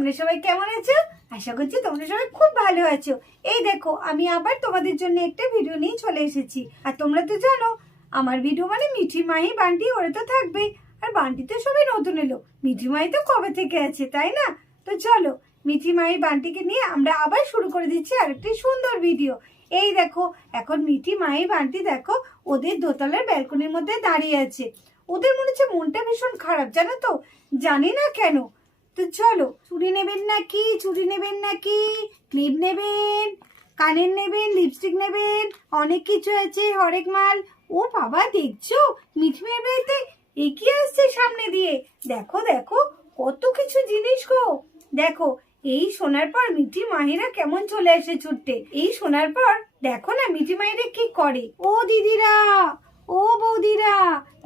তোমরা সবাই কেমন আছো? আশা করছি তোমরা সবাই খুব ভালো আছো। এই দেখো আমি আবার তোমাদের জন্য একটা ভিডিও নিয়ে চলে এসেছি। আর তোমরা তো জানো আমার ভিডিও মানে মিঠি মাহি বান্টি ওরা তো থাকবেই। আর বান্টি তো সবাই নতুন এলো, মিঠি মাহি তো কবে থেকে আছে তাই না? তো চলো মিঠি মাহি বান্টিকে নিয়ে আমরা আবার শুরু করে দিচ্ছি আরেকটি সুন্দর ভিডিও। এই দেখো এখন মিঠি মাহি বান্টি দেখো ওদের দোতলার ব্যালকনির মধ্যে দাঁড়িয়ে আছে। ওদের মনে হচ্ছে মনটা ভীষণ খারাপ, জানো তো, জানি না কেন। তো চলো, চুড়ি নেবেন নাকি, চুড়ি নেবেন নাকি, ক্লিপ নেবেন, কানের নেবেন, লিপস্টিক নেবেন, অনেক কিছু আছে, হরেক মাল। ও বাবা দেখছো মিঠি মেয়ের বাড়িতে এগিয়ে আসছে সামনে দিয়ে। দেখো দেখো কত কিছু জিনিস গো। দেখো এই শোনার পর মিঠি মাহিরা কেমন চলে আসে ছুটতে। এই শোনার পর দেখো না মিঠি মাহিরা কি করে। ও দিদিরা, ও বৌদিরা,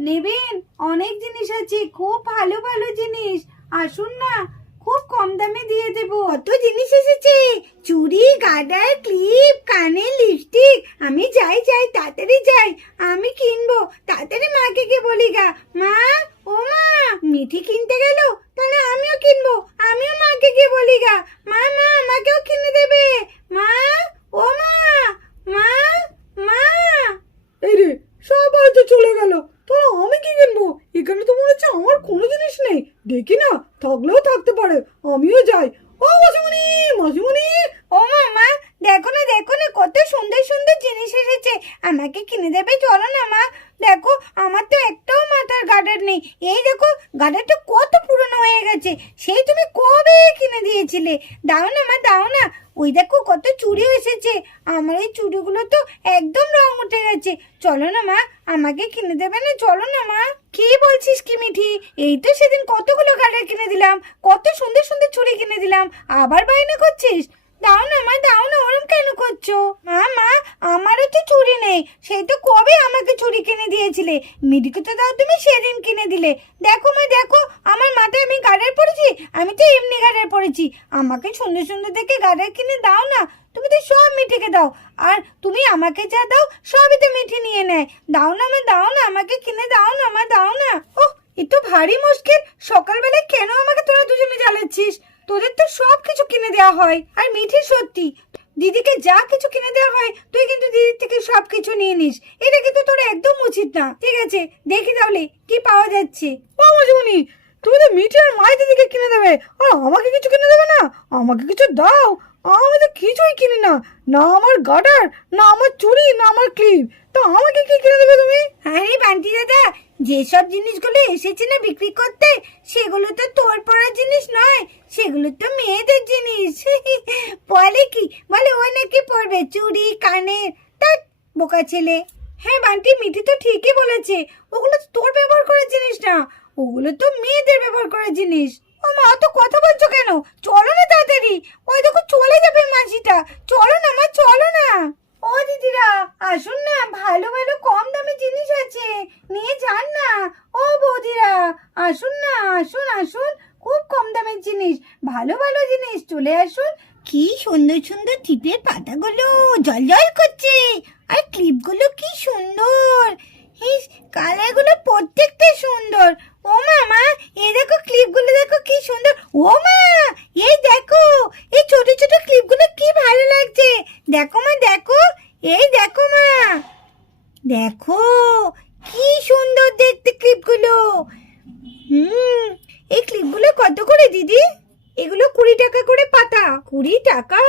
নেবেন? অনেক জিনিস আছে, খুব ভালো ভালো জিনিস, আসুন না, খুব কম দামে দিয়ে দেবো। কত জিনিস এসেছে, চুড়ি, গার্ডার, ক্লিপ, কানের, লিপস্টিক। আমি যাই যাই তাড়াতাড়ি যাই, আমি কিনবো। তাড়াতাড়ি মাকে গিয়ে বলি গা, মা, ও মা, মিঠি কিনতে গেল, তাহলে আমিও কিনবো। আমিও মাকে গিয়ে বলি গা, মা মা আমাকেও কিনে দেবে। মা, ও মা, মা, মা। এই রে, সবাই তো চলে গেল, তো আমি কি কিনবো? এখানে তো মনে হচ্ছে আমার কোনো জিনিস নেই। দেখি না, থাকলেও থাকতে পারে, আমিও যাই। ও মাসিমণি, মাসিমণি। ও মামা, দেখো না কত সুন্দর সুন্দর জিনিস এসেছে, আমাকে কিনে দেবে? চলো না মা। দেখো আমার তো একটাও মাথার গার্ডার নেই। এই দেখো গার্ডারটা কত পুরনো হয়ে গেছে, সেই তুমি কবে কিনে দিয়েছিলে। দাও না মা, দাও না। ওই দেখো কত চুড়ি এসেছে, আমার এই চুড়িগুলো তো একদম রং উঠে গেছে। চলো না মা, আমাকে কিনে দেবে না? চলো না মা। কি বলছিস কি মিঠি, এই তো সেদিন কতগুলো গার্ডার কিনে দিলাম, কত সুন্দর সুন্দর চুড়ি কিনে দিলাম, আবার বায়না করছিস? দাও না মা, দাও না, ওরম কেন করছো? মা মা, আমারও তো চুড়ি নেই, সেই তো কবে আমাকে চুড়ি কিনে দিয়েছিলে। মিডিকে তো দাও তুমি সেদিন কিনে দিলে। দেখো মা দেখো, আমার মাথায় আমি গার্ডার পরেছি? আমি তো এমনি গার্ডার পরেছি। আমাকে সুন্দর সুন্দর দেখে গার্ডার কিনে দাও না। তুমি তো সব মিঠিকে দাও, আর তুমি আমাকে যা দাও সবই তো মিঠি নিয়ে নেয়। দাও না মা, দাও না, আমাকে কিনে দাও না মা, দাও না। ওহ, এ তো ভারী মুশকিল। সকালবেলায় কেন আমাকে তোরা দুজনে জ্বালাচ্ছিস? তোদের তো সব কিছু কিনে দেওয়া হয়। আর মিঠি সত্যি, দিদিকে যা কিছু কিনে দেওয়া হয় তুই কিন্তু দিদির থেকে সব কিছু নিয়ে নিস। এটা কিন্তু তোর একদম উচিত না। ঠিক আছে, দেখি তাহলে কি পাওয়া যাচ্ছে। ও মাসিমণি, তুমি তো মিঠি আর মাই দিদিকে কিনে দেবে, আর আমাকে কিছু কিনে দেবে না? আমাকে কিছু দাও, আমি তো কিছুই কিনি না, না আমার গার্ডার, না আমার চুড়ি, না আমার ক্লিপ। তো আমাকে কি কিনে দেবে তুমি? আরে বান্টি দাদা, যেসব জিনিসগুলো এসেছে না বিক্রি করতে, সেগুলো তো তোর পড়ার জিনিস নয়, সেগুলো তো মেয়েদের জিনিস। বলে কি, বলে ওই নাকি পড়বে চুড়ি কানের। তার বোকা ছেলে। হ্যাঁ বান্টি, মিঠি তো ঠিকই বলেছে, ওগুলো তো তোর ব্যবহার করার জিনিস না, ওগুলো তো মেয়েদের ব্যবহার করার জিনিস। ও মা, তো কথা বলছো কেন? চলো না তাড়াতাড়ি, ওই দেখো চলে যাবে মাঝিটা। চলো না মা, চলো না। ও দিদিরা, আসুন না, ভালো ভালো কম দামে জিনিস আছে, নিয়ে যান না। ও বৌদিরা, আসুন না, আসুন আসুন, খুব কম দামের জিনিস, ভালো ভালো জিনিস, চলে আসুন। কি সুন্দর সুন্দর টিপের পাতাগুলো জল করছে, আর ক্লিপগুলো কি সুন্দর, এই কালারগুলো প্রত্যেকটা সুন্দর। ও মামা, এই দেখো ক্লিপগুলো দেখো কি সুন্দর। ও মা, এই দেখো এই ছোট ছোট ক্লিপগুলো কি ভালো লাগছে। দেখো মা দেখো, এই দেখো মা, দেখো কি সুন্দর দেখতে ক্লিপগুলো। এই ক্লিপগুলো কত করে দিদি? এগুলো 20 টাকা করে পাতা। 20 টাকা?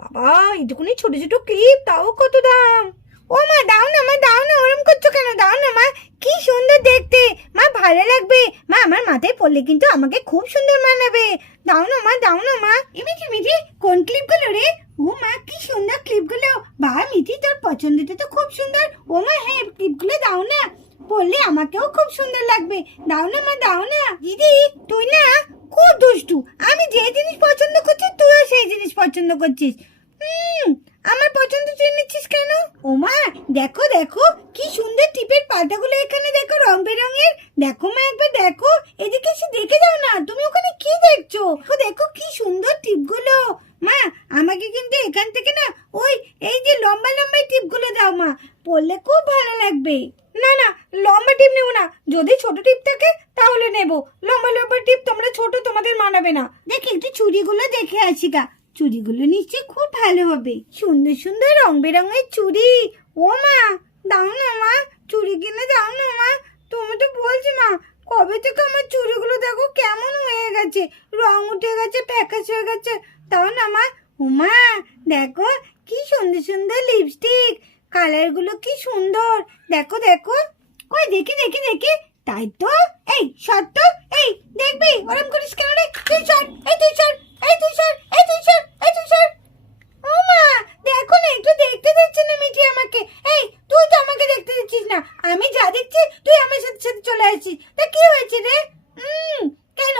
বাবা, এটুকুনি ছোট ছোট ক্লিপ, তাও কত দাম। ও মা, দাও না মা, দাও না, ওরম করছো কেন? দাও না মা, কি সুন্দর দেখতে, মা ভালো লাগবে। মা আমার মাথায় পড়লে কিন্তু আমাকে খুব সুন্দর মানাবে। দাও না মা, দাও না মা। মিঠি মিঠি, কোন ক্লিপগুলো রে? ও মা, কি সুন্দর ক্লিপগুলো। বা মিঠি, তোর পছন্দটা তো খুব সুন্দর। ও মা হ্যাঁ, ক্লিপগুলো দাও না, পরলে আমাকেও খুব সুন্দর লাগবে। দাও না মা, দাও না। দিদি তুই না খুব দুষ্টু, আমি যে জিনিস পছন্দ করছি তুইও সেই জিনিস পছন্দ করছিস। আমার পছন্দ তুই নিচ্ছিস কেন? ও মা দেখো দেখো, কি সুন্দর টিপের পাতাগুলো এখানে দেখো, রং বেরঙের। দেখো মা, একবার দেখো, এদিকে এসে দেখে যাও না, তুমি ওখানে কি দেখছো? ও দেখো কি সুন্দর টিপগুলো। মা আমাকে কিন্তু এখান থেকে না ওই এই যে লম্বা লম্বা টিপগুলো দাও মা, পরলে খুব ভালো লাগবে। না না, লম্বা টিপ নেব না, যদি ছোট টিপ থাকে তাহলে নেব। লম্বা লম্বা টিপ, তোমরা ছোট, তোমাদের মানাবে না। দেখি একটু চুড়িগুলো দেখে আসি গা। চুড়িগুলো নিশ্চয়ই খুব ভালো হবে। সুন্দর সুন্দর রং বেরঙের চুড়ি। ও মা, দাও না মা, চুড়ি কিনে দাও না মা। তুমি তো বলছি মা, কবে থেকে আমার চুড়িগুলো দেখো কেমন হয়ে গেছে, রং উঠে গেছে, প্যাকাশ হয়ে গেছে। দাও না মা। উমা, দেখো কি সুন্দর সুন্দর লিপস্টিক, কালারগুলো কি সুন্দর। দেখো দেখো, কই দেখি দেখি দেখি। তাই তো, এই সত্য, এই দেখবি ওরম করিস কেন রে? তুই সর, এই তুই সর, এই তুই সর, এই তুই সর, এই তুই সর। ও মা, দেখো না, একটু দেখতে দিচ্ছে না মিঠি আমাকে। এই তুই তো আমাকে দেখতে দিচ্ছিস না, আমি যা দেখছি তুই আমার সাথে সাথে চলে আসছিস। তা কি হয়েছে রে? কেন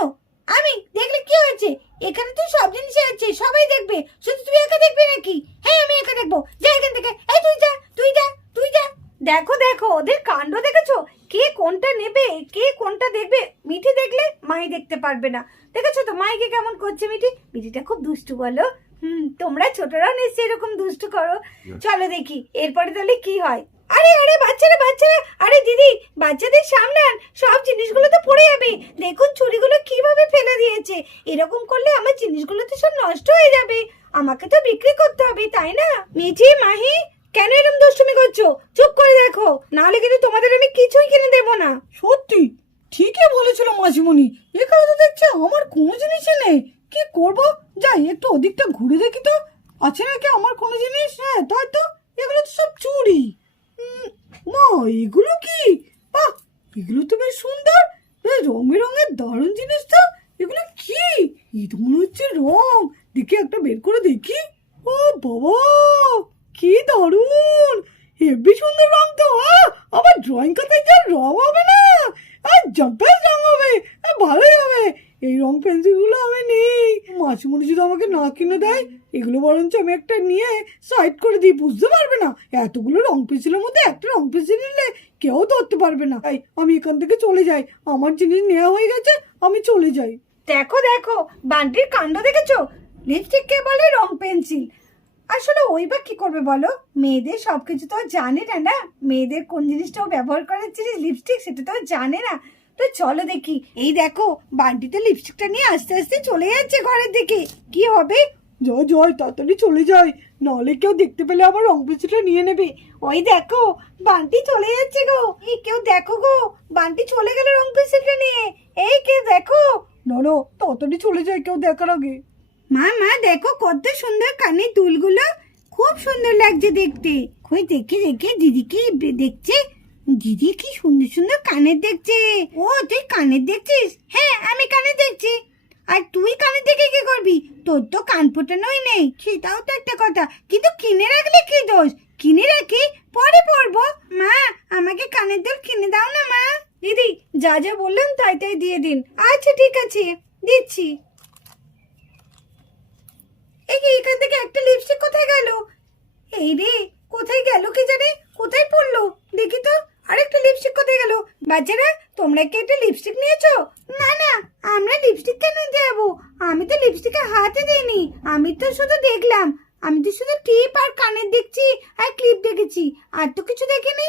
আমি দেখলে কি হয়েছে? এখানে তো সব জিনিসই আছে, সবাই দেখবে, শুধু তুই একা দেখবি নাকি? হ্যাঁ আমি একা দেখবো, যা এখান থেকে। এই তুই যা, তুই যা, তুই যা। দেখো দেখো ওদের কাণ্ড দেখেছো, কে কোনটা নেবে, কে কোনটা দেখবে। মিঠি দেখলে মাই দেখতে পারবে না। দেখেছো তো মাইকে কেমন করছে মিঠি? মিঠিটা খুব দুষ্টু বলো। তোমরা ছোটরাও নিশ্চয়ই এরকম দুষ্টু করো। চলো দেখি এরপরে তাহলে কি হয়। আরে আরে বাচ্চারা বাচ্চারা, আরে দিদি বাচ্চাদের সামলান, সব জিনিসগুলো তো পড়ে যাবে। দেখুন চুড়িগুলো কিভাবে ফেলে দিয়েছে। এরকম করলে আমার জিনিসগুলো তো সব নষ্ট হয়ে যাবে, আমাকে তো বিক্রি করতে হবে, তাই না? মিঠি, মাহি, কেন এরকম দুষ্টুমি করছো? চুপ করে দেখো, নাহলে কিন্তু তোমাদের আমি কিছুই কিনে দেবো না। সত্যি ঠিকই বলেছিল মাসিমণি, এখানে তো দেখছি আমার কোনো জিনিসই নেই। কি করব, যাই একটু ওদিকটা ঘুরে দেখি তো, আছে নাকি আমার কোনো জিনিস। হ্যাঁ তাই তো, এগুলো তো সব চুড়ি। মা, এগুলো কি? বাহ, এগুলো তো বেশ সুন্দর, বেশ রং বেরঙের দারুণ জিনিস তো। এগুলো কি? এই তো মনে হচ্ছে রং। দেখি একটা বের করে দেখি। ও বাবা, কি দারুণ, হেবি সুন্দর রং তো। আবার ড্রয়িং খাতায় যা রং হবে না, আর জাম্পের রং হবে, ভালোই হবে। এই রং পেন্সিলগুলো আমি নেই, মাসিমণি যদি আমাকে না কিনে দেয়, এগুলো বরঞ্চ আমি একটা নিয়ে সাইড করে দিই, বুঝতে পারবে না। এতগুলো রং পেন্সিলের মধ্যে একটা রং পেন্সিল নিলে কেউ ধরতে পারবে না। তাই আমি এখান থেকে চলে যাই, আমার জিনিস নেওয়া হয়ে গেছে, আমি চলে যাই। দেখো দেখো বান্টির কাণ্ড দেখেছো, লিপস্টিককে বলে রং পেন্সিল। আসলে ওই বা কি করবে বলো, মেয়েদের সবকিছু তো জানে না, না মেয়েদের কোন জিনিসটাও ব্যবহার করার জিনিস লিপস্টিক, সেটা তো জানে না। তো চলো দেখি। এই দেখো বান্টি তো লিপস্টিকটা নিয়ে আস্তে আস্তে চলে যাচ্ছে ঘরের দিকে। কি হবে? জয় জয়, তাড়াতাড়ি চলে যাই, নাহলে কেউ দেখতে পেলে আমার রং পেন্সিলটা নিয়ে নেবে। ওই দেখো বান্টি চলে যাচ্ছে গো। এই কেউ দেখো গো, বান্টি চলে গেল রং পেন্সিলটা নিয়ে। এই কেউ দেখো। না না, তাড়াতাড়ি চলে যাই কেউ দেখার আগে। মা মা, দেখো কত সুন্দর কানের দুলগুলো, খুব সুন্দর লাগছে দেখতে। কই দেখে দেখে দিদি কি দেখছে, দিদি কি সুন্দর সুন্দর কানের দেখছে। ও তুই কানের দেখছিস? হ্যাঁ আমি কানের দেখছি। আর তুই কানের দেখে কি করবি? তোর তো কান ফোটানোই নেই, সেটাও তো একটা কথা। কিন্তু কিনে রাখলে কি দোষ, কিনে রাখি পরে পরবো। মা আমাকে কানের দুল কিনে দাও না মা। দিদি যা যা বললাম তাই তাই দিয়ে দিন। আচ্ছা ঠিক আছে, দিচ্ছি। এখান থেকে একটা লিপস্টিক কোথায় গেল? এই রে, কোথায় গেল কি জানে, কোথায় পড়লো দেখি তো। আরেকটা লিপস্টিক কোথায় গেল? বাচ্চারা তোমরা কি একটা লিপস্টিক নিয়েছো? না না, আমরা লিপস্টিক কেন দেবো? আমি তো লিপস্টিকে হাতে দিইনি, আমি তো শুধু দেখলাম। আমি তো শুধু টিপ আর কানের দেখছি আর ক্লিপ দেখেছি, আর তো কিছু দেখিনি।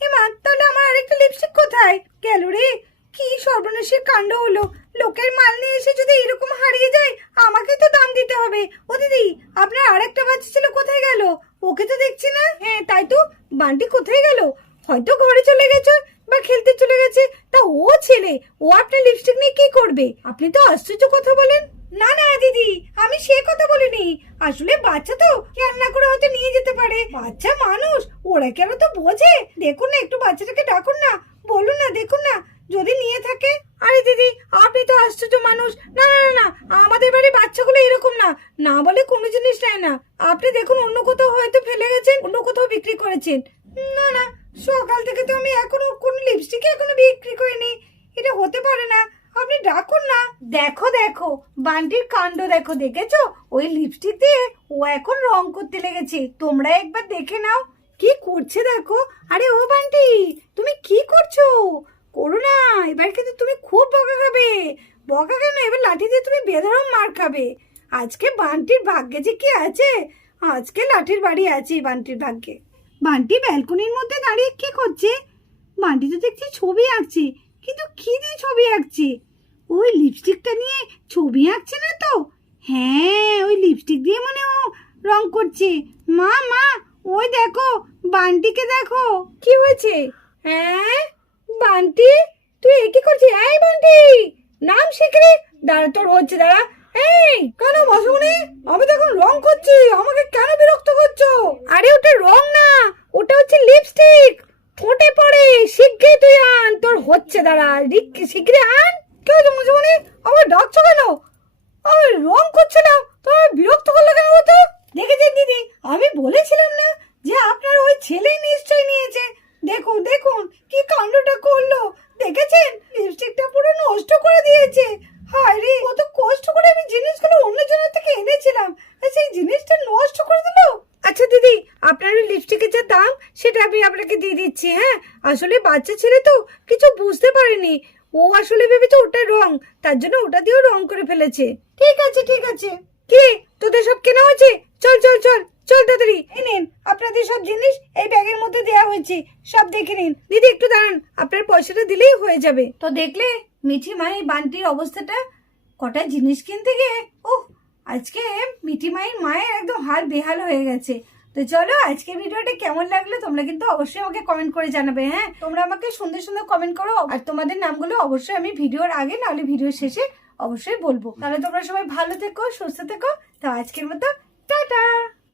মা, তাহলে আমার আরেকটা লিপস্টিক কোথায় গেল রে? কি সর্বনাশের কাণ্ড হলো, লোকের মাল নিয়ে এসে যদি এরকম হারিয়ে যায়, আমাকে তো দাম দিতে হবে। ও দিদি, আপনার আরেকটা বাচ্চা ছিল কোথায় গেল? ওকে তো দেখছি না। হ্যাঁ তাই তো, বান্টি কোথায় গেল? হয়তো ঘরে চলে গেছে বা খেলতে চলে গেছে। তা ও ছেলে, ও আপনার লিপস্টিক নিয়ে কি করবে? আপনি তো আশ্চর্য কথা বলেন। না না দিদি, আমি সে কথা বলিনি। আসলে বাচ্চা তো রান্না করে হয়তো নিয়ে যেতে পারে, বাচ্চা মানুষ, ওরা কেন তো বোঝে। দেখুন না, একটু বাচ্চাটাকে ডাকুন না, বলুন না, দেখুন না যদি নিয়ে থাকে। আরে দিদি আপনি তো আশ্চর্য মানুষ। না না না না, আমাদের বাড়ির বাচ্চাগুলো এরকম না, না বলে কোনো জিনিস নেয় না। আপনি দেখুন অন্য কোথাও হয়তো ফেলে গেছেন, অন্য কোথাও বিক্রি করেছেন। না না, সকাল থেকে তো আমি এখনো কোনো লিপস্টিক এখনো বিক্রি করিনি, এটা হতে পারে না। আপনি ডাকুন না। দেখো দেখো বান্টির কাণ্ড দেখো, দেখেছো? ওই লিপস্টিক দিয়ে ও এখন রং করতে লেগেছে, তোমরা একবার দেখে নাও কি করছে দেখো। আরে ও বান্টি, তুমি কি করছো? করো না, এবার কিন্তু তুমি খুব বকা খাবে। বকা কেন, এবার লাঠি দিয়ে তুমি বেধড়ক মার খাবে। আজকে বান্টির ভাগ্যে যে কি আছে, আজকে লাঠির বাড়ি আছে বান্টির ভাগ্যে। বান্টি ব্যালকনির মধ্যে দাঁড়িয়ে কি করছে? বান্টি তো দেখছি ছবি আঁকছে, কিন্তু কি দিয়ে ছবি আঁকছে? ওই লিপস্টিকটা নিয়ে ছবি আঁকছে না তো? হ্যাঁ, ওই লিপস্টিক দিয়ে মনে ও রং করছে। মা মা, ওই দেখো বান্টিকে দেখো। কি হয়েছে? হ্যাঁ বান্টি, তুই কি করছিস? এই বান্টি, নাম শিখরে। দাঁড়া, তোর হচ্ছে, দাঁড়া। এই কেন মাসুমনি, আমি তো এখন রং করছি, আমাকে কেন বিরক্ত করছো? আরে ওটা রং না, ওটা হচ্ছে লিপস্টিক, ঠোঁটে পড়ে। শিগগিরই তুই আন, তোর হচ্ছে, দাঁড়া। শিগগিরই আন। কি হয়েছে মাসুমনি, আমার ডাকছো কেন? আমি রং করছিলাম, তুমি বিরক্ত করলে কেন? তো দেখেছেন দিদি, আমি বলেছিলাম না যে আপনার ওই ছেলে নিশ্চয়ই নিয়েছে। দেখুন দেখুন কি কাণ্ডটা করলো, দেখেছেন? লিপস্টিকটা পুরো নষ্ট করে দিয়েছে। হায় রে, কত কষ্ট করে আমি জিনিসগুলো অন্যজনের থেকে এনেছিলাম, আর সেই জিনিসটা নষ্ট করে দিল। আচ্ছা দিদি, আপনার ওই লিপস্টিকের যা দাম সেটা আমি আপনাকে দিয়ে দিচ্ছি। হ্যাঁ, আসলে বাচ্চা ছেলে তো কিছু বুঝতে পারেনি, ও আসলে ভেবেছে ওটা রং, তার জন্য ওটা দিয়েও রং করে ফেলেছে। ঠিক আছে ঠিক আছে। কি, তোদের সব কেনা হয়েছে? চল চল চল চল তাড়াতাড়ি। এই নিন, আপনাদের সব জিনিস এই ব্যাগের মধ্যে দেওয়া হয়েছে, সব দেখে নিন। দিদি একটু দাঁড়ান, আপনার পয়সাটা দিলেই হয়ে যাবে। তো দেখলে মিঠি মায়ের বান্টির অবস্থাটা, কটা জিনিস কিনতে গিয়ে আজকে মিঠি মায়ের একদম হাল বেহাল হয়ে গেছে। তো চলো, আজকে ভিডিওটা কেমন লাগলো তোমরা কিন্তু অবশ্যই আমাকে কমেন্ট করে জানাবে। হ্যাঁ, তোমরা আমাকে সুন্দর সুন্দর কমেন্ট করো, আর তোমাদের নামগুলো অবশ্যই আমি ভিডিওর আগে নাহলে ভিডিওর শেষে অবশ্যই বলবো। তাহলে তোমরা সবাই ভালো থেকো, সুস্থ থেকো। তো আজকের মতো টাটা।